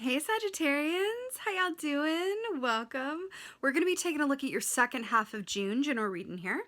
Hey Sagittarians, how y'all doing? Welcome. We're going to be taking a look at your second half of June general reading here.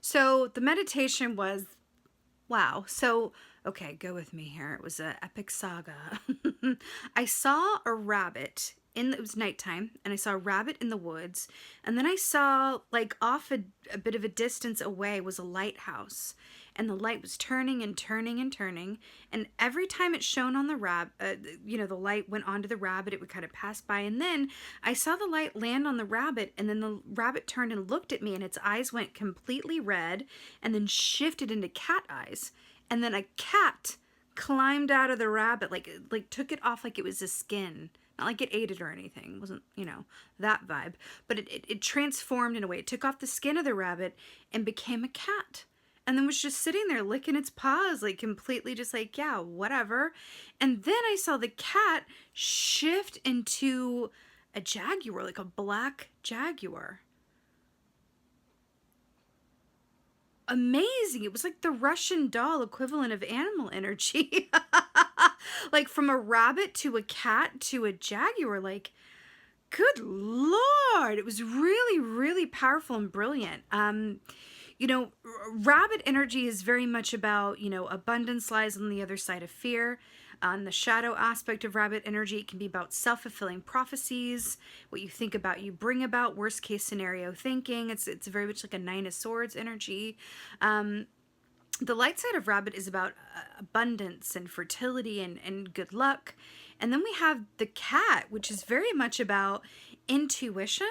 So the meditation was, wow. So, okay, go with me here. It was an epic saga. I saw a rabbit it was nighttime, and I saw a rabbit in the woods, and then I saw, like, off a bit of a distance away was a lighthouse, and the light was turning and turning and turning, and every time it shone on the the light went onto the rabbit, it would kind of pass by, and then I saw the light land on the rabbit, and then the rabbit turned and looked at me, and its eyes went completely red, and then shifted into cat eyes, and then a cat climbed out of the rabbit, like took it off like it was a skin. Not like it ate it or anything. It wasn't, that vibe. But it transformed in a way. It took off the skin of the rabbit and became a cat. And then was just sitting there licking its paws, like completely just like, yeah, whatever. And then I saw the cat shift into a jaguar, like a black jaguar. Amazing. It was like the Russian doll equivalent of animal energy. Like from a rabbit to a cat to a jaguar. Like, good Lord. It was really, really powerful and brilliant. Rabbit energy is very much about, abundance lies on the other side of fear. On the shadow aspect of rabbit energy, it can be about self-fulfilling prophecies, what you think about, you bring about, worst case scenario thinking. It's very much like a Nine of Swords energy. The light side of rabbit is about abundance and fertility and good luck. And then we have the cat, which is very much about intuition.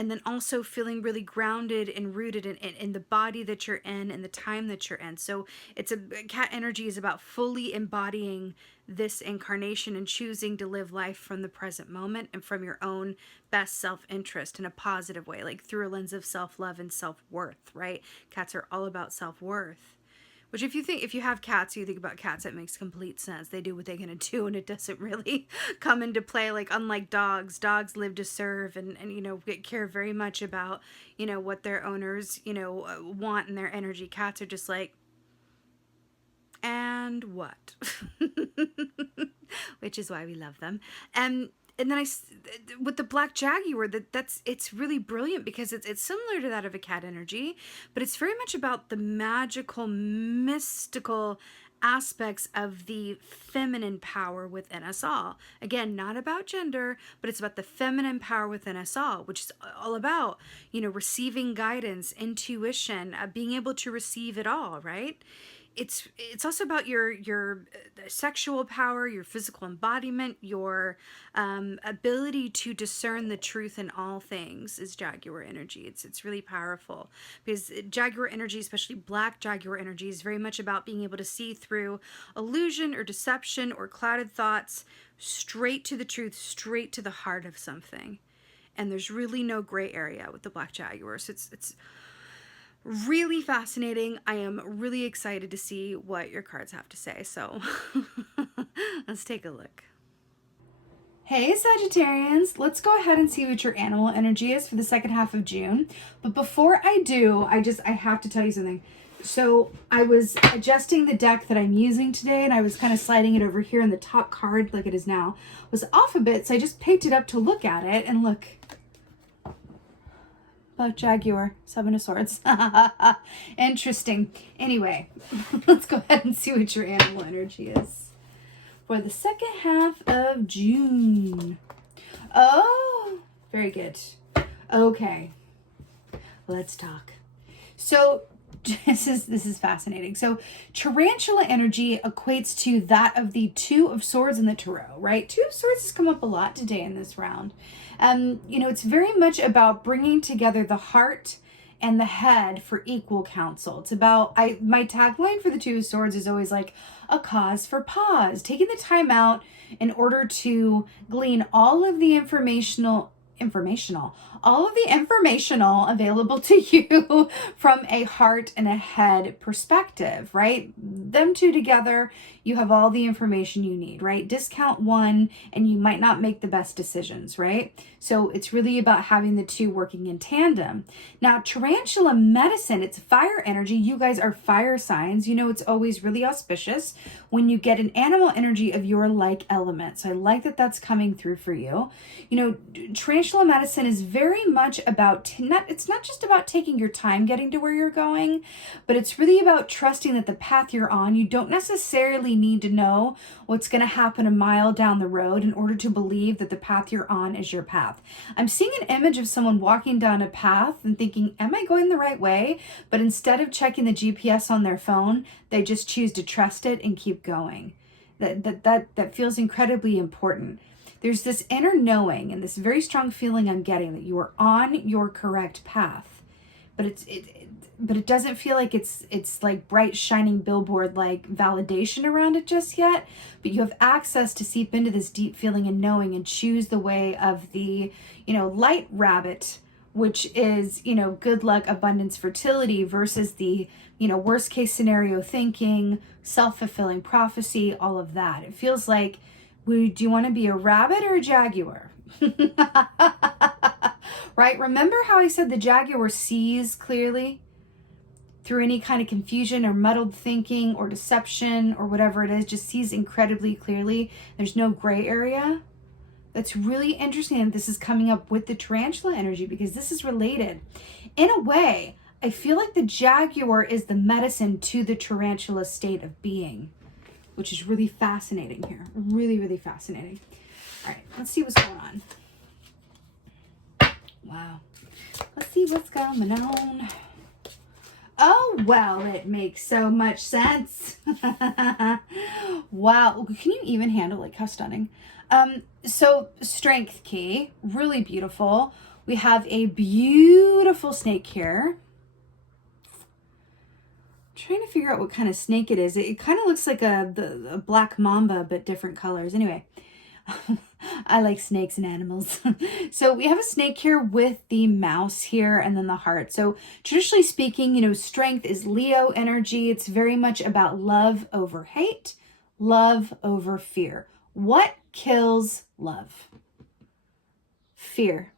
And then also feeling really grounded and rooted in the body that you're in and the time that you're in. So cat energy is about fully embodying this incarnation and choosing to live life from the present moment and from your own best self-interest in a positive way, like through a lens of self-love and self-worth, right? Cats are all about self-worth. Which if you have cats, you think about cats, that makes complete sense. They do what they're going to do, and it doesn't really come into play. Like, unlike dogs live to serve and care very much about, what their owners, want in their energy. Cats are just like, and what? Which is why we love them. And then with the black jaguar, it's really brilliant because it's similar to that of a cat energy, but it's very much about the magical, mystical aspects of the feminine power within us all. Again, not about gender, but it's about the feminine power within us all, which is all about, receiving guidance, intuition, being able to receive it all, right? It's also about your sexual power, your physical embodiment, your ability to discern the truth in all things is Jaguar energy. It's really powerful because Jaguar energy, especially black Jaguar energy, is very much about being able to see through illusion or deception or clouded thoughts straight to the truth, straight to the heart of something. And there's really no gray area with the black Jaguar. So it's really fascinating. I am really excited to see what your cards have to say. So let's take a look. Hey Sagittarians, let's go ahead and see what your animal energy is for the second half of June. But before I do, I have to tell you something. So I was adjusting the deck that I'm using today, and I was kind of sliding it over here, and the top card, like it is now, was off a bit. So I just picked it up to look at it, and look. Black Jaguar, Seven of Swords. Interesting. Anyway, let's go ahead and see what your animal energy is for the second half of June. Oh, very good. Okay, let's talk. So this is fascinating. So Tarantula energy equates to that of the Two of Swords in the Tarot, right? Two of Swords has come up a lot today in this round. It's very much about bringing together the heart and the head for equal counsel. It's about, my tagline for the Two of Swords is always like a cause for pause, taking the time out in order to glean all of the all of the informational available to you from a heart and a head perspective, right? Them two together, you have all the information you need, right? Discount one and you might not make the best decisions, right? So it's really about having the two working in tandem. Now, tarantula medicine, it's fire energy. You guys are fire signs. You know, it's always really auspicious when you get an animal energy of your like element. So I like that that's coming through for you. You know, tarantula medicine is very much about, it's not just about taking your time getting to where you're going, but it's really about trusting that the path you're on, you don't necessarily need to know what's going to happen a mile down the road in order to believe that the path you're on is your path. I'm seeing an image of someone walking down a path and thinking, am I going the right way? But instead of checking the GPS on their phone, they just choose to trust it and keep going. That feels incredibly important. There's this inner knowing and this very strong feeling I'm getting that you are on your correct path, but it doesn't feel like it's like bright shining billboard like validation around it just yet. But you have access to seep into this deep feeling and knowing and choose the way of the, you know, light rabbit, which is, you know, good luck, abundance, fertility, versus the, you know, worst case scenario thinking, self-fulfilling prophecy, all of that. It feels like, do you want to be a rabbit or a jaguar? Right? Remember how I said the jaguar sees clearly through any kind of confusion or muddled thinking or deception or whatever it is, just sees incredibly clearly. There's no gray area. That's really interesting that this is coming up with the tarantula energy, because this is related. In a way, I feel like the jaguar is the medicine to the tarantula state of being, which is really fascinating here. Really, really fascinating. All right, let's see what's going on. Wow. Let's see what's going on. Oh, well, it makes so much sense. Wow. Can you even handle like how stunning? So strength key, really beautiful. We have a beautiful snake here. Trying to figure out what kind of snake it is. It kind of looks like a black mamba, but different colors. Anyway, I like snakes and animals. So we have a snake here with the mouse here and then the heart. So traditionally speaking, you know, strength is Leo energy. It's very much about love over hate, love over fear. What kills love? Fear.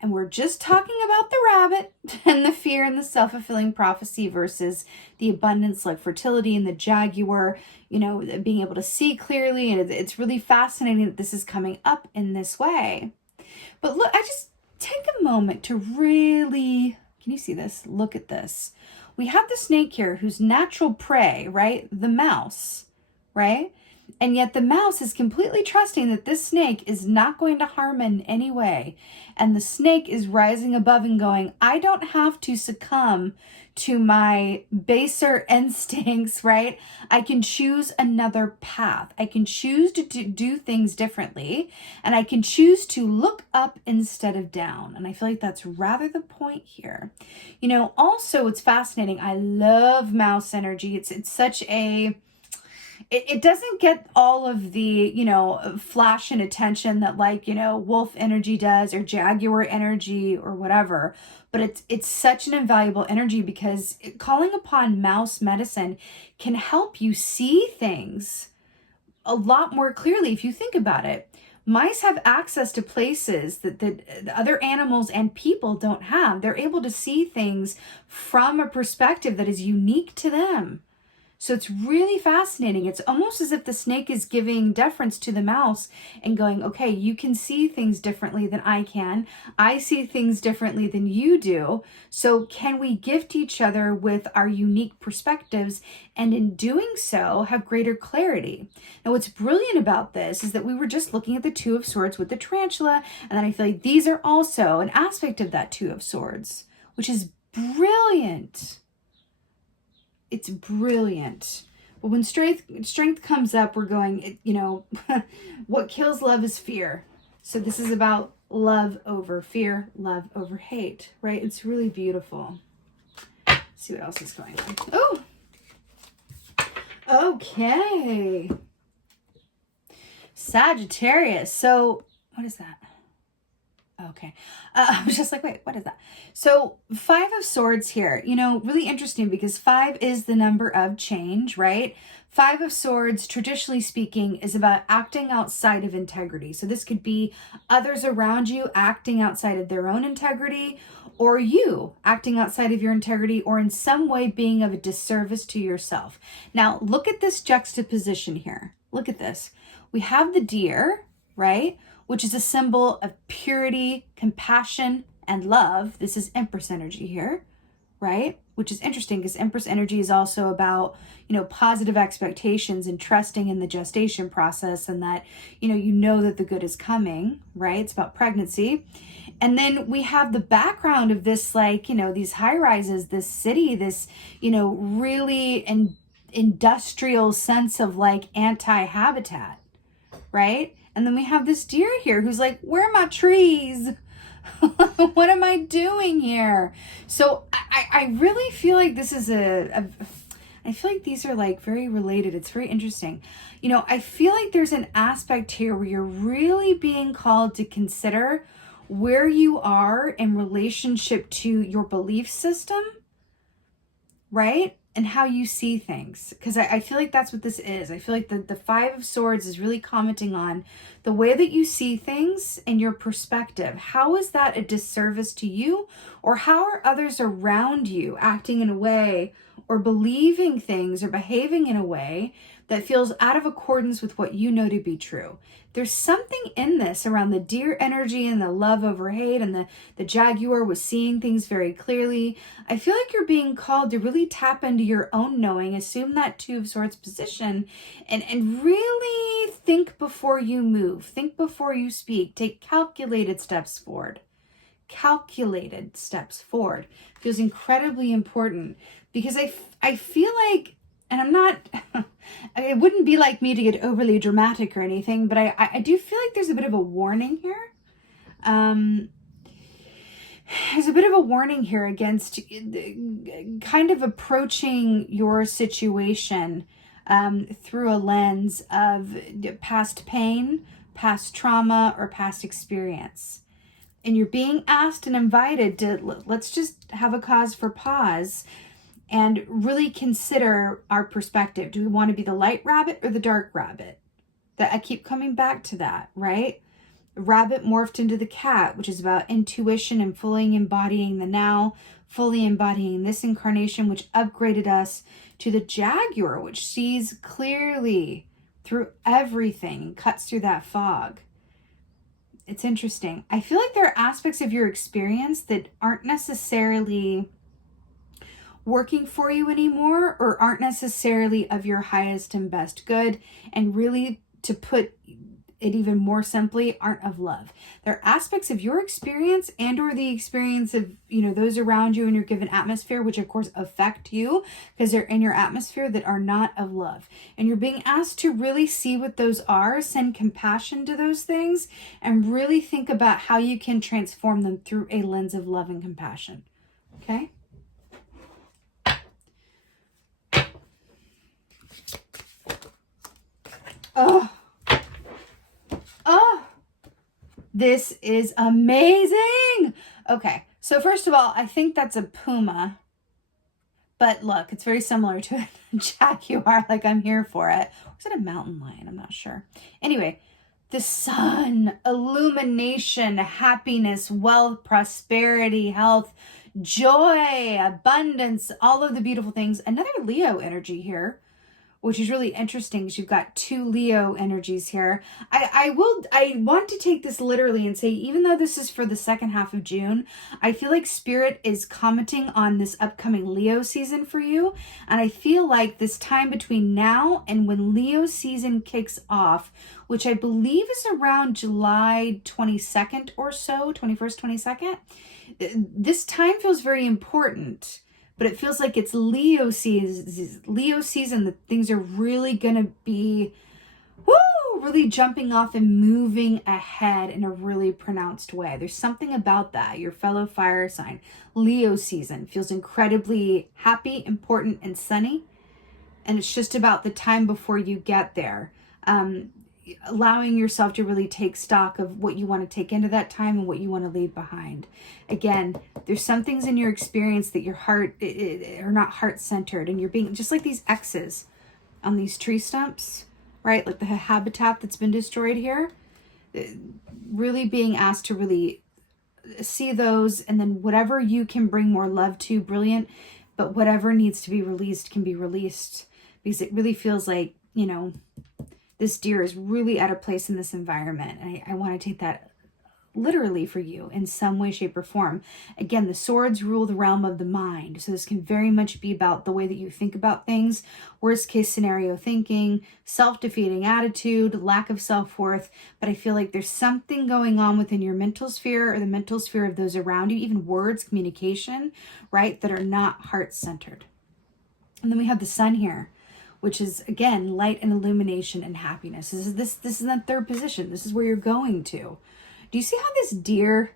And we're just talking about the rabbit and the fear and the self-fulfilling prophecy versus the abundance like fertility and the jaguar, you know, being able to see clearly. And it's really fascinating that this is coming up in this way. But look, I just take a moment to really, can you see this? Look at this. We have the snake here who's natural prey, right? The mouse, right? And yet the mouse is completely trusting that this snake is not going to harm in any way. And the snake is rising above and going, I don't have to succumb to my baser instincts, right? I can choose another path. I can choose to do things differently. And I can choose to look up instead of down. And I feel like that's rather the point here. You know, also it's fascinating. I love mouse energy. It's such a... It doesn't get all of the, you know, flash and attention that like, you know, wolf energy does or jaguar energy or whatever. But it's such an invaluable energy because calling upon mouse medicine can help you see things a lot more clearly if you think about it. Mice have access to places that other animals and people don't have. They're able to see things from a perspective that is unique to them. So it's really fascinating. It's almost as if the snake is giving deference to the mouse and going, okay, you can see things differently than I can. I see things differently than you do. So can we gift each other with our unique perspectives and in doing so have greater clarity? Now what's brilliant about this is that we were just looking at the Two of Swords with the tarantula, and then I feel like these are also an aspect of that Two of Swords, which is brilliant. It's brilliant. But when strength comes up, we're going, you know, what kills love is fear. So this is about love over fear, love over hate, right? It's really beautiful. Let's see what else is going on. Oh, okay. Sagittarius. So what is that? Okay. I was just like, wait, what is that? So 5 of Swords here, really interesting because 5 is the number of change, right? 5 of Swords, traditionally speaking, is about acting outside of integrity. So this could be others around you acting outside of their own integrity, or you acting outside of your integrity, or in some way being of a disservice to yourself. Now, look at this juxtaposition here. Look at this. We have the deer, right? Which is a symbol of purity, compassion, and love. This is Empress energy here, right? Which is interesting because Empress energy is also about, positive expectations and trusting in the gestation process, and that, you know that the good is coming, right? It's about pregnancy. And then we have the background of this, these high rises, this city, this, really industrial sense of anti-habitat, right? And then we have this deer here who's like, where are my trees? What am I doing here? So I really feel like this is I feel like these are very related. It's very interesting. I feel like there's an aspect here where you're really being called to consider where you are in relationship to your belief system, right? And how you see things. Because I feel like that's what this is. I feel like the 5 of Swords is really commenting on the way that you see things and your perspective. How is that a disservice to you? Or how are others around you acting in a way or believing things or behaving in a way that feels out of accordance with what you know to be true? There's something in this around the deer energy and the love over hate, and the jaguar was seeing things very clearly. I feel like you're being called to really tap into your own knowing, assume that 2 of Swords position, and really think before you move, think before you speak, take calculated steps forward. Calculated steps forward feels incredibly important because I feel like, and I'm not, it wouldn't be like me to get overly dramatic or anything, but I do feel like there's a bit of a warning here. There's a bit of a warning here against kind of approaching your situation through a lens of past pain, past trauma, or past experience. And you're being asked and invited to, let's just have a cause for pause and really consider our perspective. Do we want to be the light rabbit or the dark rabbit? That I keep coming back to that, right? Rabbit morphed into the cat, which is about intuition and fully embodying the now, fully embodying this incarnation, which upgraded us to the jaguar, which sees clearly through everything and cuts through that fog. It's interesting. I feel like there are aspects of your experience that aren't necessarily working for you anymore, or aren't necessarily of your highest and best good, and really, to put it even more simply, aren't of love. There are aspects of your experience and or the experience of those around you in your given atmosphere, which of course affect you because they're in your atmosphere, that are not of love. And you're being asked to really see what those are, send compassion to those things, and really think about how you can transform them through a lens of love and compassion. Okay? Oh, this is amazing. Okay, so first of all, I think that's a puma. But look, it's very similar to a jaguar. I'm here for it. Or is it a mountain lion? I'm not sure. Anyway, the sun, illumination, happiness, wealth, prosperity, health, joy, abundance, all of the beautiful things. Another Leo energy here, which is really interesting because you've got 2 Leo energies here. I want to take this literally and say, even though this is for the second half of June, I feel like Spirit is commenting on this upcoming Leo season for you. And I feel like this time between now and when Leo season kicks off, which I believe is around July 22nd or so, 21st, 22nd, this time feels very important. But it feels like it's Leo season, that things are really going to be, really jumping off and moving ahead in a really pronounced way. There's something about that. Your fellow fire sign, Leo season, feels incredibly happy, important, and sunny. And it's just about the time before you get there. allowing yourself to really take stock of what you want to take into that time and what you want to leave behind. Again, there's some things in your experience that your heart are not heart-centered, and you're being just like these X's on these tree stumps, right? Like the habitat that's been destroyed here, really being asked to really see those, and then whatever you can bring more love to, brilliant, but whatever needs to be released can be released, because it really feels like, you know, this deer is really at a place in this environment. And I want to take that literally for you in some way, shape, or form. Again, the swords rule the realm of the mind. So this can very much be about the way that you think about things, worst case scenario thinking, self-defeating attitude, lack of self-worth. But I feel like there's something going on within your mental sphere or the mental sphere of those around you, even words, communication, right, that are not heart-centered. And then we have the sun here, which is, again, light and illumination and happiness. This is in that third position. This is where you're going to. Do you see how this deer,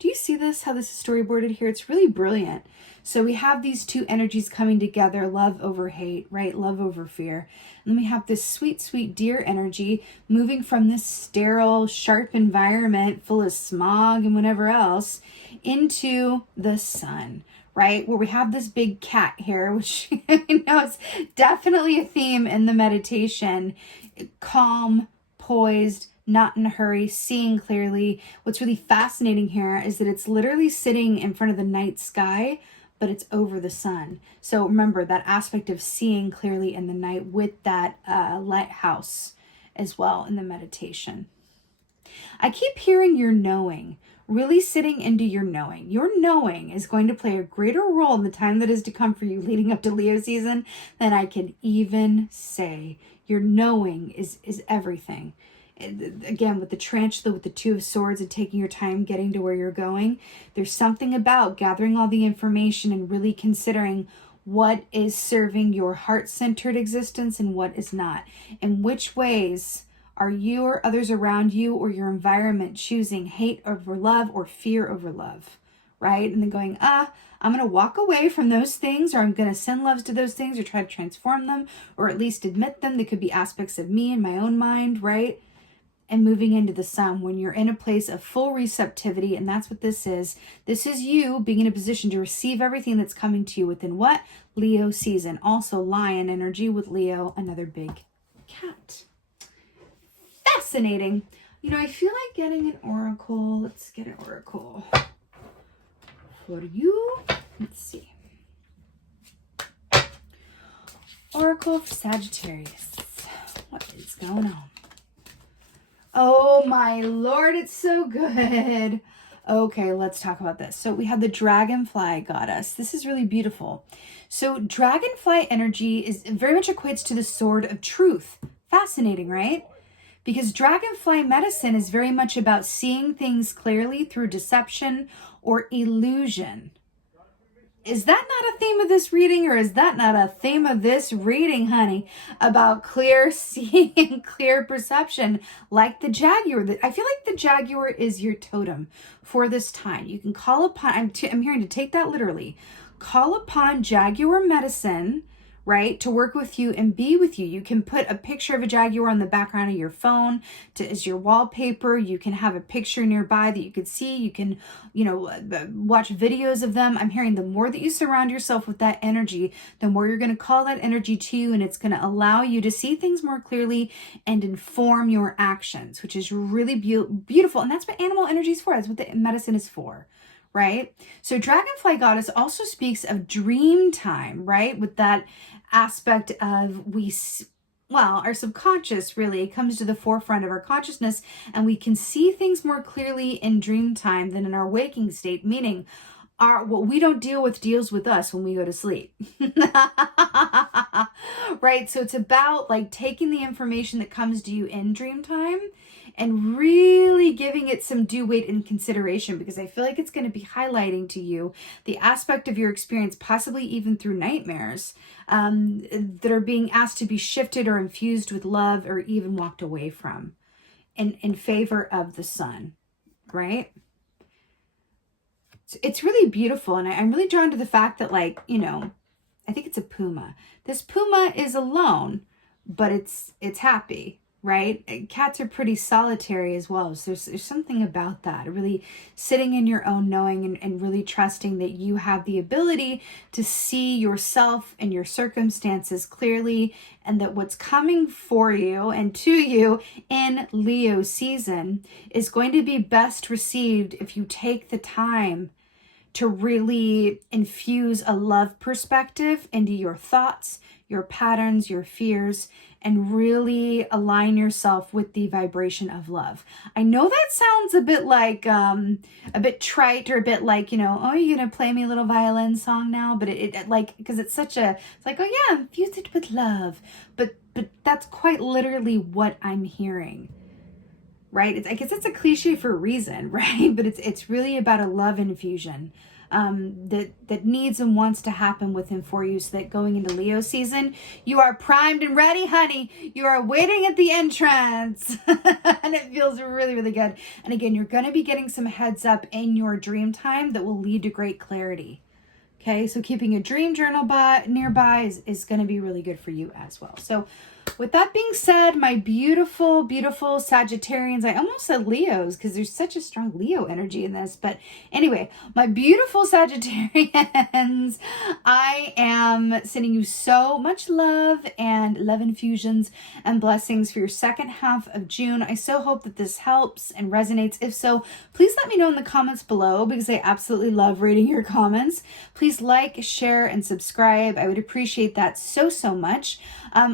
do you see this, how this is storyboarded here? It's really brilliant. So we have these two energies coming together, love over hate, right? Love over fear. And then we have this sweet, sweet deer energy moving from this sterile, sharp environment full of smog and whatever else into the sun, right? Where we have this big cat here, which you know is definitely a theme in the meditation. Calm, poised, not in a hurry, seeing clearly. What's really fascinating here is that it's literally sitting in front of the night sky, but it's over the sun. So remember that aspect of seeing clearly in the night with that lighthouse as well in the meditation. I keep hearing your knowing, really sitting into your knowing. Your knowing is going to play a greater role in the time that is to come for you leading up to Leo season than I can even say. Your knowing is everything. Again, with the tarantula, with the Two of Swords, and taking your time getting to where you're going, there's something about gathering all the information and really considering what is serving your heart-centered existence and what is not. And which ways are you or others around you or your environment choosing hate over love or fear over love, right? And then going, I'm going to walk away from those things, or I'm going to send loves to those things, or try to transform them, or at least admit them. They could be aspects of me in my own mind, right? And moving into the sun when you're in a place of full receptivity. And that's what this is. This is you being in a position to receive everything that's coming to you within what? Leo season. Also lion energy with Leo, another big cat. Fascinating. You know, I feel like getting an oracle. Let's get an oracle for you. Let's see. Oracle for Sagittarius. What is going on? Oh my Lord, it's so good. Okay, let's talk about this. So we have the Dragonfly goddess. This is really beautiful. So Dragonfly energy is very much equates to the sword of truth. Fascinating, right? Because Dragonfly medicine is very much about seeing things clearly through deception or illusion. Is that not a theme of this reading, or is that not a theme of this reading, honey? About clear seeing and clear perception, like the Jaguar. I feel like the Jaguar is your totem for this time. You can call upon, I'm hearing to take that literally, call upon Jaguar medicine, right, to work with you and be with you. You can put a picture of a jaguar on the background of your phone as your wallpaper. You can have a picture nearby that you could see. You can, watch videos of them. I'm hearing the more that you surround yourself with that energy, the more you're going to call that energy to you, and it's going to allow you to see things more clearly and inform your actions, which is really beautiful. And that's what animal energy is for. That's what the medicine is for. Right? So Dragonfly goddess also speaks of dream time, right? With that aspect of our subconscious really comes to the forefront of our consciousness, and we can see things more clearly in dream time than in our waking state, meaning what we don't deal with deals with us when we go to sleep. Right? So it's about like taking the information that comes to you in dream time and really giving it some due weight and consideration, because I feel like it's going to be highlighting to you the aspect of your experience, possibly even through nightmares, that are being asked to be shifted or infused with love or even walked away from in favor of the sun, right? It's really beautiful, and I'm really drawn to the fact that, I think it's a puma. This puma is alone, but it's happy, right? Cats are pretty solitary as well. So there's something about that, really sitting in your own knowing and really trusting that you have the ability to see yourself and your circumstances clearly, and that what's coming for you and to you in Leo season is going to be best received if you take the time to really infuse a love perspective into your thoughts, your patterns, your fears, and really align yourself with the vibration of love. I know that sounds a bit like, a bit trite, or a bit like, oh, you're going to play me a little violin song now, but it like, because it's like, oh yeah, infuse it with love. But that's quite literally what I'm hearing. Right? I guess it's a cliche for a reason, right? But it's really about a love infusion that needs and wants to happen within for you, so that going into Leo season, you are primed and ready, honey. You are waiting at the entrance. And it feels really, really good. And again, you're going to be getting some heads up in your dream time that will lead to great clarity. Okay, so keeping a dream journal nearby is going to be really good for you as well. So with that being said, my beautiful, beautiful Sagittarians, I almost said Leos because there's such a strong Leo energy in this. But anyway, my beautiful Sagittarians, I am sending you so much love and love infusions and blessings for your second half of June. I so hope that this helps and resonates. If so, please let me know in the comments below, because I absolutely love reading your comments. Please like, share, and subscribe. I would appreciate that so, so much.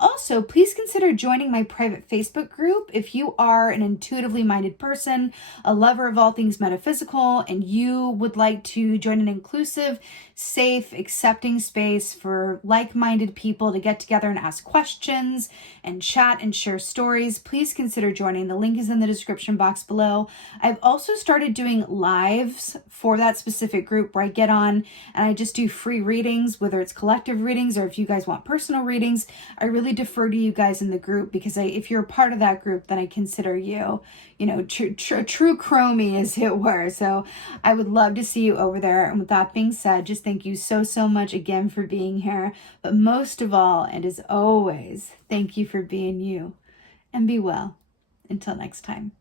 Also, please consider joining my private Facebook group if you are an intuitively minded person, a lover of all things metaphysical, and you would like to join an inclusive, safe, accepting space for like-minded people to get together and ask questions and chat and share stories. Please consider joining. The link is in the description box below. I've also started doing lives for that specific group where I get on and I just do free readings, whether it's collective readings or if you guys want personal readings. I really defer to you guys in the group, because if you're a part of that group, then I consider you, true chromie, as it were. So I would love to see you over there. And with that being said, just thank you so, so much again for being here. But most of all, and as always, thank you for being you. And be well. Until next time.